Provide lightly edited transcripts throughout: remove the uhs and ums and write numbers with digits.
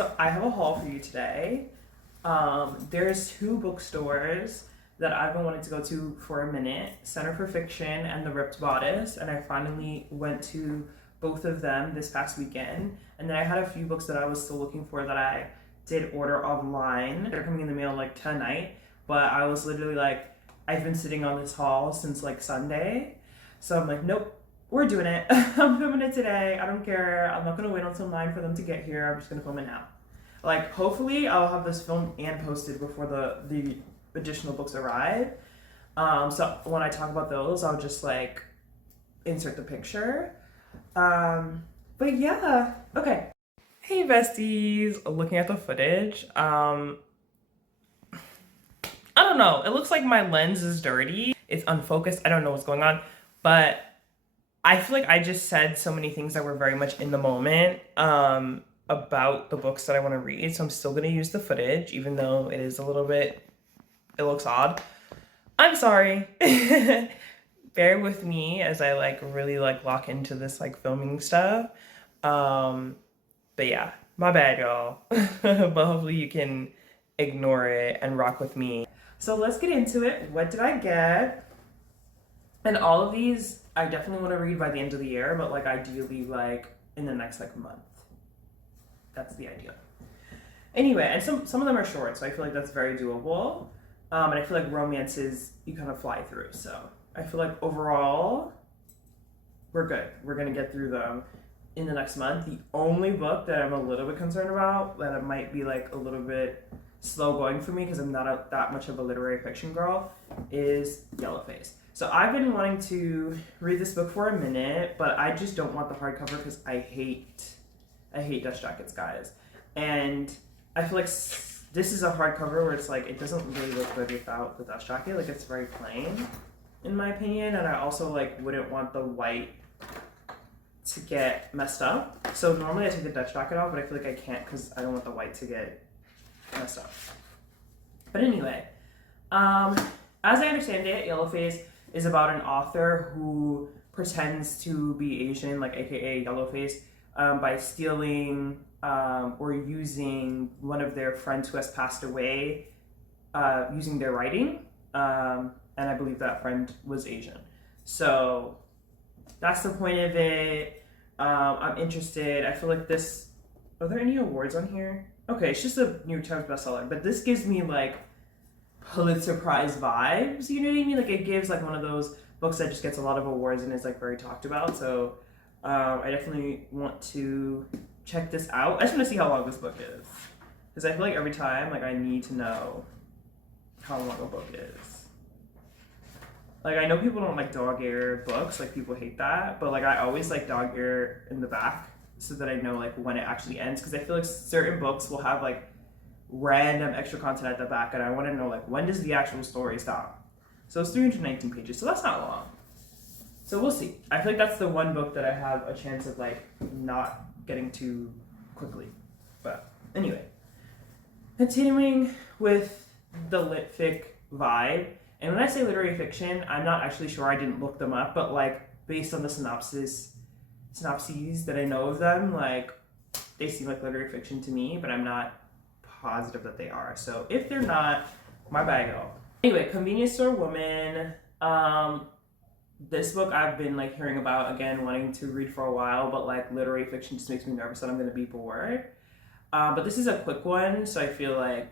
So I have a haul for you today. There's two bookstores that I've been wanting to go to for a minute, Center for Fiction and The Ripped Bodice, and I finally went to both of them this past weekend. And then I had a few books that I was still looking for that I did order online. They're coming in the mail like tonight, but I was literally like, I've been sitting on this haul since like Sunday. So I'm like, nope, we're doing it. I'm filming it today. I don't care. I'm not gonna wait until 9 for them to get here. I'm just gonna film it now. Like, hopefully I'll have this filmed and posted before the additional books arrive. So when I talk about those, I'll just like insert the picture. But yeah, okay. Hey besties, looking at the footage. I don't know. It looks like my lens is dirty. It's unfocused. I don't know what's going on, but I feel like I just said so many things that were very much in the moment about the books that I want to read. So I'm still going to use the footage, even though it is a little bit, it looks odd. I'm sorry. Bear with me as I like really like lock into this like filming stuff. But yeah, my bad, y'all. But hopefully you can ignore it and rock with me. So let's get into it. What did I get? And all of these I definitely want to read by the end of the year, but like ideally like in the next like month. That's the ideal. Anyway, and some of them are short, so I feel like that's very doable. And I feel like romances you kind of fly through. So I feel like overall we're good. We're gonna get through them in the next month. The only book that I'm a little bit concerned about, that it might be like a little bit slow going for me because I'm not that much of a literary fiction girl, is Yellowface. So I've been wanting to read this book for a minute, but I just don't want the hardcover because I hate dust jackets, guys. And I feel like this is a hardcover where it's like it doesn't really look good without the dust jacket. Like it's very plain, in my opinion. And I also like wouldn't want the white to get messed up. So normally I take the dust jacket off, but I feel like I can't because I don't want the white to get messed up. But anyway, as I understand it, Yellowface is about an author who pretends to be Asian, like aka Yellowface, by stealing or using one of their friends who has passed away, using their writing. And I believe that friend was Asian. So that's the point of it. I'm interested. I feel like this, are there any awards on here? Okay, it's just a New York Times bestseller, but this gives me like Pulitzer Prize vibes, you know what I mean? Like it gives like one of those books that just gets a lot of awards and is like very talked about. So I definitely want to check this out. I just want to see how long this book is, because I feel like every time like I need to know how long a book is. Like I know people don't like dog ear books, like people hate that, but like I always like dog ear in the back so that I know like when it actually ends, because I feel like certain books will have like random extra content at the back and I want to know like when does the actual story stop. So it's 319 pages, so that's not long. So we'll see. I feel like that's the one book that I have a chance of like not getting to quickly. But anyway, continuing with the lit fic vibe. And when I say literary fiction, I'm not actually sure, I didn't look them up, but like based on the synopses that I know of them, like they seem like literary fiction to me, but I'm not positive that they are. So if they're not, my bad, y'all. Anyway, Convenience Store Woman. This book I've been like hearing about, again, wanting to read for a while, but like literary fiction just makes me nervous that I'm gonna be bored. But this is a quick one, so I feel like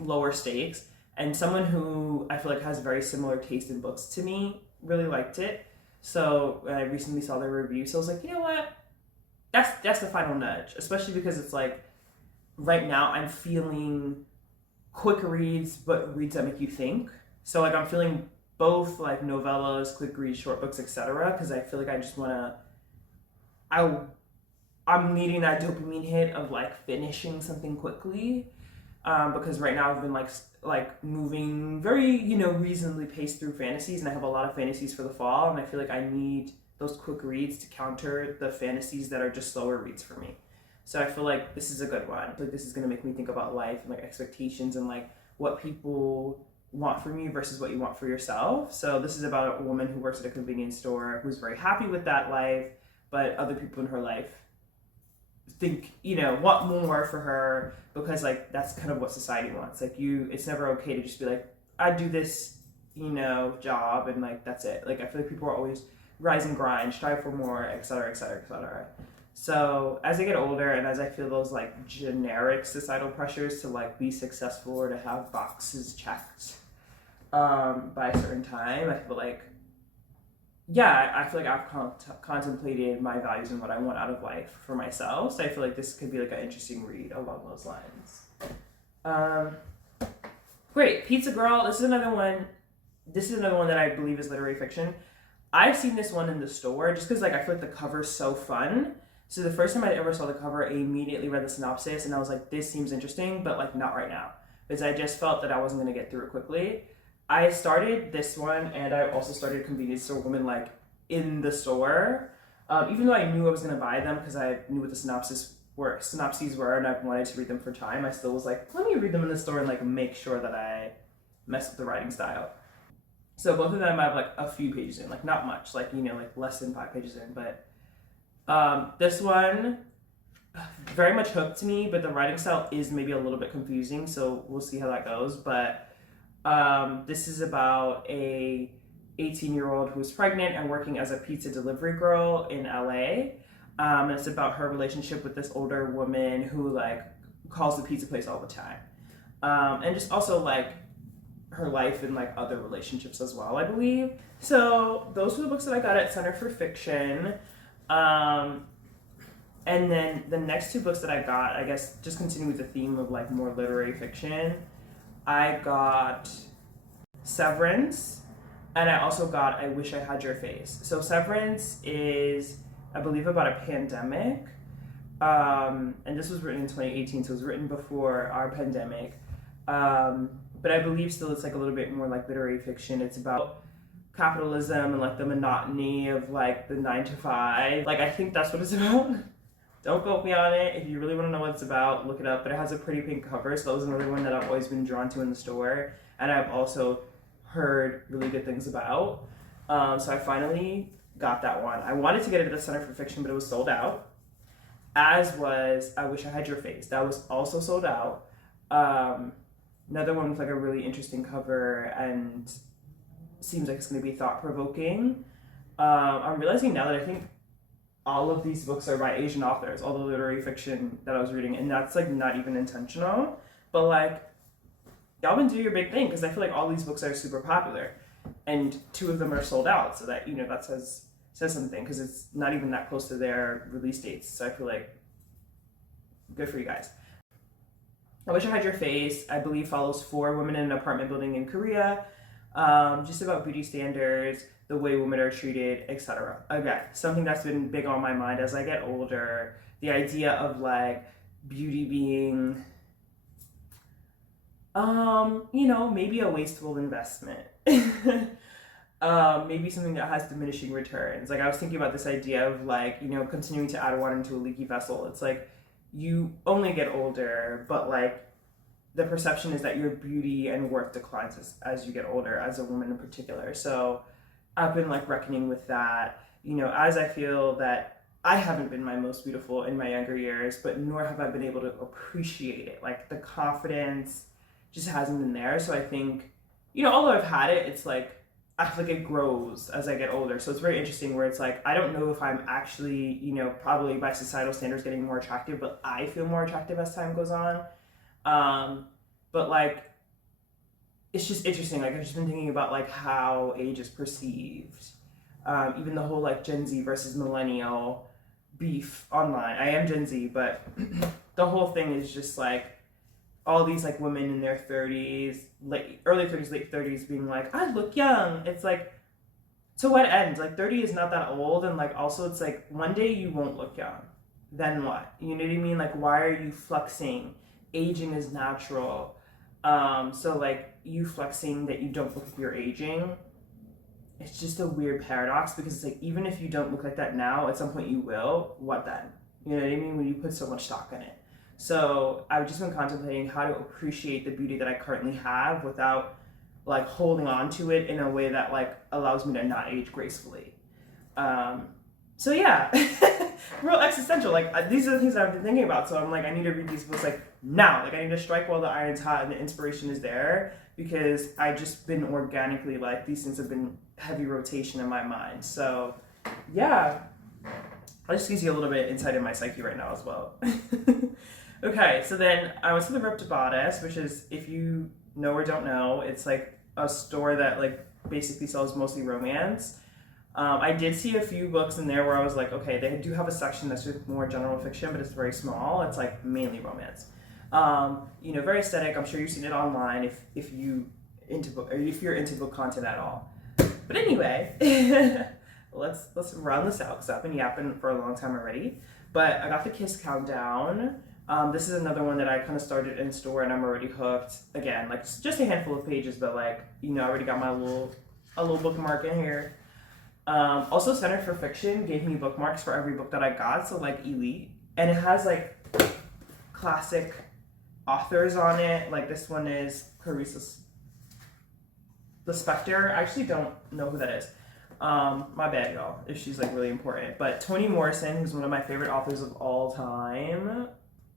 lower stakes. And someone who I feel like has very similar taste in books to me really liked it. So I recently saw their review, so I was like, you know what? That's the final nudge, especially because it's like right now I'm feeling quick reads, but reads that make you think. So like I'm feeling both like novellas, quick reads, short books, etc. Because I feel like I just wanna, I'm needing that dopamine hit of like finishing something quickly. Because right now I've been like moving very, reasonably paced through fantasies, and I have a lot of fantasies for the fall, and I feel like I need those quick reads to counter the fantasies that are just slower reads for me. So I feel like this is a good one. I feel like this is gonna make me think about life and like expectations and like what people want from you versus what you want for yourself. So this is about a woman who works at a convenience store who's very happy with that life, but other people in her life think, want more for her, because like that's kind of what society wants. Like it's never okay to just be like, I do this, job, and like that's it. Like I feel like people are always rise and grind, strive for more, et cetera, et cetera, et cetera. So as I get older, and as I feel those like generic societal pressures to like be successful or to have boxes checked by a certain time, I feel like, yeah, I feel like I've contemplated my values and what I want out of life for myself. So I feel like this could be like an interesting read along those lines. Great, Pizza Girl. This is another one. This is another one that I believe is literary fiction. I've seen this one in the store just because like I feel like the cover's so fun. So the first time I ever saw the cover, I immediately read the synopsis and I was like, this seems interesting, but like not right now, because I just felt that I wasn't gonna get through it quickly. I started this one, and I also started Convenience Store Woman like in the store, even though I knew I was gonna buy them because I knew what the synopses were, and I wanted to read them for time. I still was like, let me read them in the store and like make sure that I mess with the writing style. So both of them have like a few pages in, like not much, like like less than 5 pages in. But this one very much hooked me, but the writing style is maybe a little bit confusing, so we'll see how that goes. But this is about a 18-year-old who's pregnant and working as a pizza delivery girl in LA. It's about her relationship with this older woman who like calls the pizza place all the time, and just also like her life and like other relationships as well, I believe. So those were the books that I got at Center for Fiction. And then the next 2 books that I got, I guess just continue with the theme of like more literary fiction. I got Severance, and I also got I Wish I Had Your Face. So Severance is, I believe, about a pandemic. And this was written in 2018, so it was written before our pandemic. But I believe still it's like a little bit more like literary fiction. It's about capitalism and like the monotony of like the 9 to 5. Like I think that's what it's about. Don't quote me on it. If you really want to know what it's about, look it up. But it has a pretty pink cover, so that was another one that I've always been drawn to in the store, and I've also heard really good things about. So I finally got that one. I wanted to get it at the Center for Fiction, but it was sold out. As was I Wish I Had Your Face. That was also sold out. Another one with like a really interesting cover and seems like it's going to be thought-provoking. I'm realizing now that I think all of these books are by Asian authors, all the literary fiction that I was reading, and that's like not even intentional, but like y'all been doing your big thing, because I feel like all these books are super popular, and 2 of them are sold out, so that that says something, because it's not even that close to their release dates. So I feel like good for you guys. I Wish I Had Your Face, I believe, follows 4 women in an apartment building in Korea, just about beauty standards, the way women are treated, etc. Again, something that's been big on my mind as I get older. The idea of like beauty being, maybe a wasteful investment. Maybe something that has diminishing returns. Like I was thinking about this idea of like, continuing to add water into a leaky vessel. It's like you only get older, but like the perception is that your beauty and worth declines as you get older, as a woman in particular. So I've been like reckoning with that, as I feel that I haven't been my most beautiful in my younger years, but nor have I been able to appreciate it. Like the confidence just hasn't been there. So I think, although I've had it, it's like, I feel like it grows as I get older. So it's very interesting where it's like, I don't know if I'm actually, probably by societal standards getting more attractive, but I feel more attractive as time goes on. But like, it's just interesting. Like I've just been thinking about like how age is perceived. Even the whole like Gen Z versus millennial beef online. I am Gen Z, but the whole thing is just like all these like women in their 30s, like early 30s, late 30s being like, I look young. It's like, to what end? Like 30 is not that old, and like also it's like one day you won't look young. Then what? You know what I mean? Like why are you flexing? Aging is natural. So like you flexing that you don't look like you're aging, it's just a weird paradox, because it's like even if you don't look like that now, at some point you will. What then? You know what I mean? When you put so much stock in it. So I've just been contemplating how to appreciate the beauty that I currently have without like holding on to it in a way that like allows me to not age gracefully. So yeah, real existential. Like these are the things I've been thinking about. So I'm like, I need to read these books like now. Like I need to strike while the iron's hot and the inspiration is there because I just been organically like these things have been heavy rotation in my mind. So yeah, I'll just gives you a little bit insight in my psyche right now as well. Okay, so then I went to the Ripped Bodice, which is, if you know or don't know, it's like a store that like basically sells mostly romance. I did see a few books in there where I was like, okay, they do have a section that's just more general fiction, but it's very small. It's like mainly romance. Very aesthetic. I'm sure you've seen it online if you into book or if you're into book content at all. But anyway, let's round this out because I've been yapping for a long time already. But I got the Kiss Countdown. This is another one that I kind of started in store and I'm already hooked. Again, like just a handful of pages, but like I already got my little bookmark in here. Also, Center for Fiction gave me bookmarks for every book that I got, so like Elite, and it has like classic authors on it. Like this one is Clarice Lispector. I actually don't know who that is. My bad, y'all, if she's like really important. But Toni Morrison, who's one of my favorite authors of all time,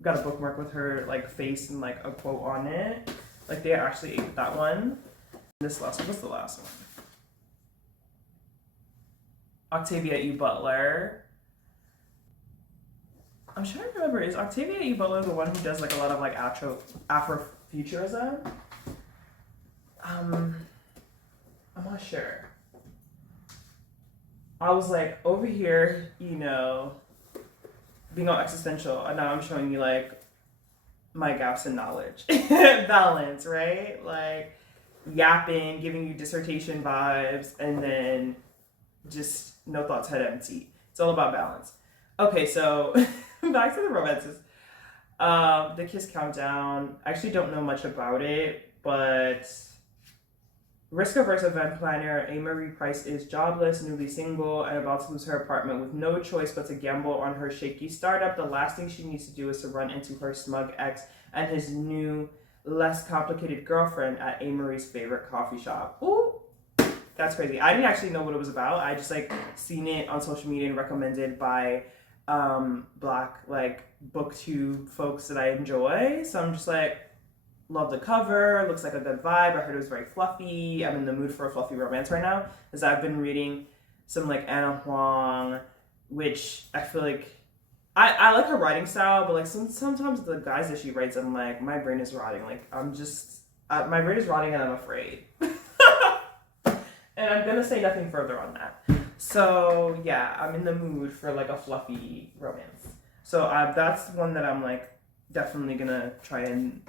got a bookmark with her like face and like a quote on it. Like they actually ate that one. This last one was the last one. Octavia E. Butler. I'm trying to remember, is Octavia E. Butler the one who does like a lot of like Afrofuturism? I'm not sure. I was like over here, being all existential, and now I'm showing you like my gaps in knowledge. Balance, right? Like yapping, giving you dissertation vibes, and then just no thoughts, head empty. It's all about balance. Okay, so back to the romances. The Kiss Countdown. I actually don't know much about it, but risk-averse event planner A-Marie Price is jobless, newly single, and about to lose her apartment with no choice but to gamble on her shaky startup. The last thing she needs to do is to run into her smug ex and his new, less complicated girlfriend at A-Marie's favorite coffee shop. Ooh! That's crazy. I didn't actually know what it was about. I just like seen it on social media and recommended by Black like booktube folks that I enjoy. So I'm just like, love the cover. Looks like a good vibe. I heard it was very fluffy. I'm in the mood for a fluffy romance right now because I've been reading some like Anna Huang, which I feel like I like her writing style, but like sometimes the guys that she writes, I'm like, my brain is rotting. Like I'm just my brain is rotting and I'm afraid. And I'm gonna say nothing further on that. So yeah, I'm in the mood for like a fluffy romance. So that's one that I'm like definitely gonna try and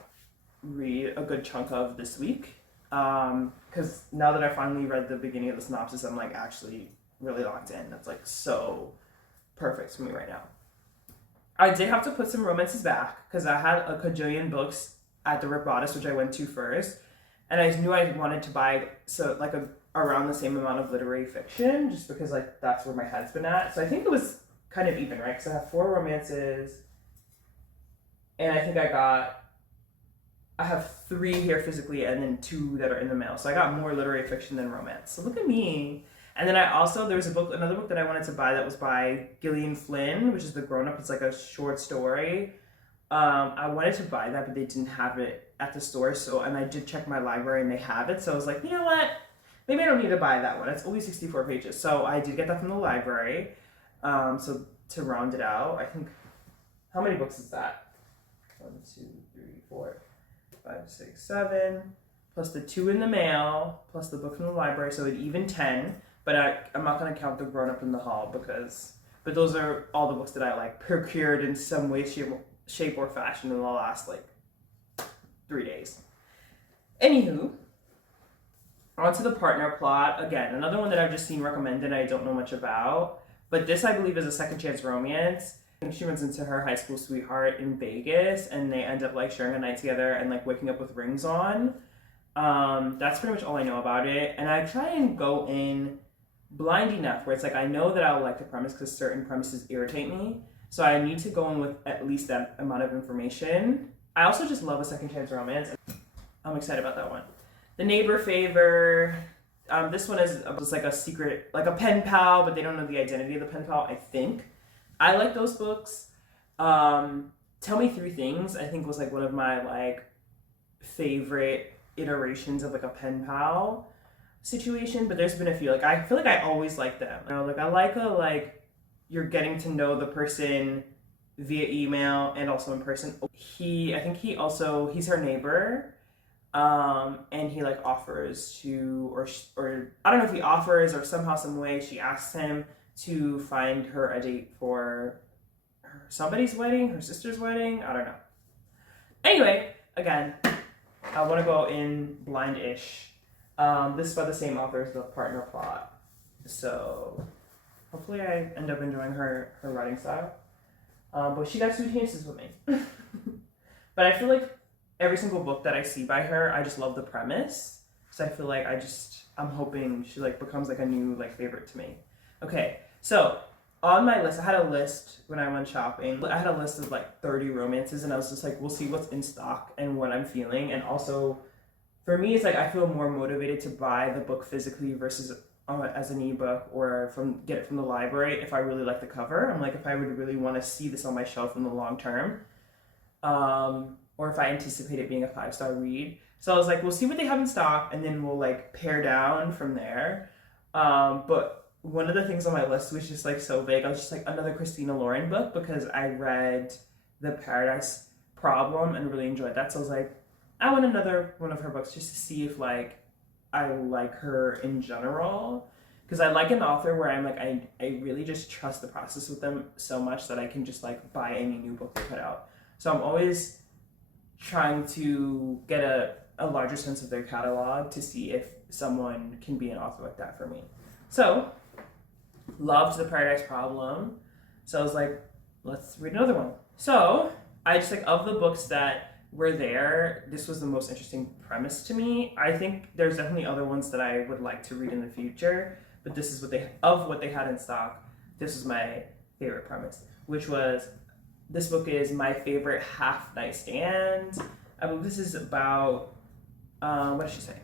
read a good chunk of this week. Because now that I finally read the beginning of the synopsis, I'm like actually really locked in. That's like so perfect for me right now. I did have to put some romances back because I had a cajillion books at the Ripped Bodice, which I went to first, and I knew I wanted to buy around the same amount of literary fiction, just because like that's where my head's been at. So I think it was kind of even, right? Because I have 4 romances, and I think I have 3 here physically, and then 2 that are in the mail. So I got more literary fiction than romance. So look at me. And then there was another book that I wanted to buy that was by Gillian Flynn, which is The Grown Up. It's like a short story. I wanted to buy that, but they didn't have it at the store. And I did check my library and they have it. So I was like, you know what? Maybe I don't need to buy that one. It's only 64 pages. So I did get that from the library. So to round it out, I think, how many books is that? 1, 2, 3, 4, 5, 6, 7, plus the 2 in the mail, plus the book from the library. So it even 10. But I'm not going to count The Grown Up in the Hall but those are all the books that I like procured in some way, shape or fashion in the last like 3 days. Anywho, on to the Partner Plot. Again, another one that I've just seen recommended and I don't know much about. But this, I believe, is a second chance romance. I think she runs into her high school sweetheart in Vegas and they end up like sharing a night together and like waking up with rings on. That's pretty much all I know about it. And I try and go in blind enough where it's like I know that I'll like the premise because certain premises irritate me. So I need to go in with at least that amount of information. I also just love a second chance romance. I'm excited about that one. The Neighbor Favor. This one is just like a secret, like a pen pal, but they don't know the identity of the pen pal, I think. I like those books. Tell Me Three Things, I think was like one of my like favorite iterations of like a pen pal situation, but there's been a few. Like I feel like I always like them. You know, like I like a like you're getting to know the person via email and also in person. I think he's her neighbor, and he like offers to, or I don't know if he offers or somehow some way she asks him to find her a date for somebody's wedding, her sister's wedding. I don't know. Anyway, again, I want to go in blind-ish. This is by the same author as The Partner Plot, so hopefully I end up enjoying her writing style. But she got 2 chances with me. But I feel like every single book that I see by her, I just love the premise. So I feel like I'm hoping she like becomes like a new like favorite to me. Okay, so on my list, I had a list when I went shopping. I had a list of like 30 romances, and I was just like, we'll see what's in stock and what I'm feeling. And also, for me, it's like I feel more motivated to buy the book physically versus as an ebook or get it from the library if I really like the cover. I'm like, if I would really want to see this on my shelf in the long term, or if I anticipate it being a 5-star read. So I was like, we'll see what they have in stock, and then we'll like pare down from there. But one of the things on my list was just like so vague. I was just like, another Christina Lauren book, because I read The Paradise Problem and really enjoyed that. So I was like, I want another one of her books just to see if like I like her in general, because I like an author where I'm like, I really just trust the process with them so much that I can just like buy any new book they put out. So I'm always trying to get a larger sense of their catalog to see if someone can be an author like that for me. So loved The Paradise Problem. So I was like, let's read another one. So I just like, of the books that were there, this was the most interesting premise to me. I think there's definitely other ones that I would like to read in the future, but this is what they had in stock. This was my favorite premise, which was, this book is My Favorite Half Nightstand. I believe this is about, what does she say?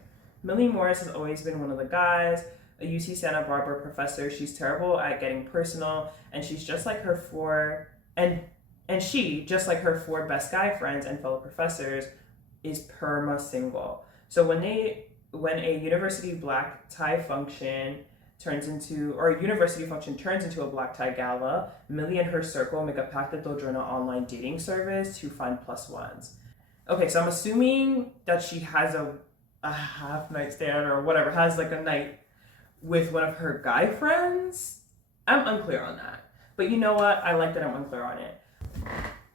Millie Morris has always been one of the guys, a UC Santa Barbara professor. She's terrible at getting personal, and she's just like her she, just like her 4 best guy friends and fellow professors, is perma single. So when a university black tie function turns into a black tie gala, Millie and her circle make a pact that they'll join an online dating service to find +1s. Okay, so I'm assuming that she has a half nightstand or whatever, has like a night with one of her guy friends. I'm unclear on that. But you know what? I like that I'm unclear on it.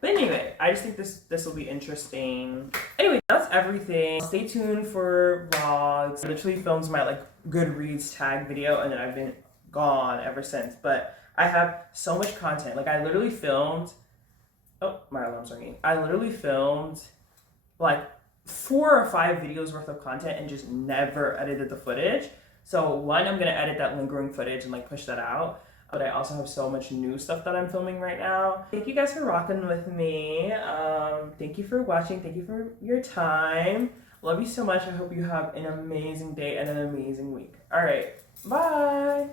But anyway, I just think this will be interesting. Anyway, that's everything. Stay tuned for vlogs. I literally filmed my like Goodreads tag video, and then I've been gone ever since. But I have so much content. Like I literally filmed, oh, my alarm's ringing. I literally filmed like 4 or 5 videos worth of content and just never edited the footage. So one, I'm gonna edit that lingering footage and like push that out. But I also have so much new stuff that I'm filming right now. Thank you guys for rocking with me. Thank you for watching. Thank you for your time. Love you so much. I hope you have an amazing day and an amazing week. All right, bye.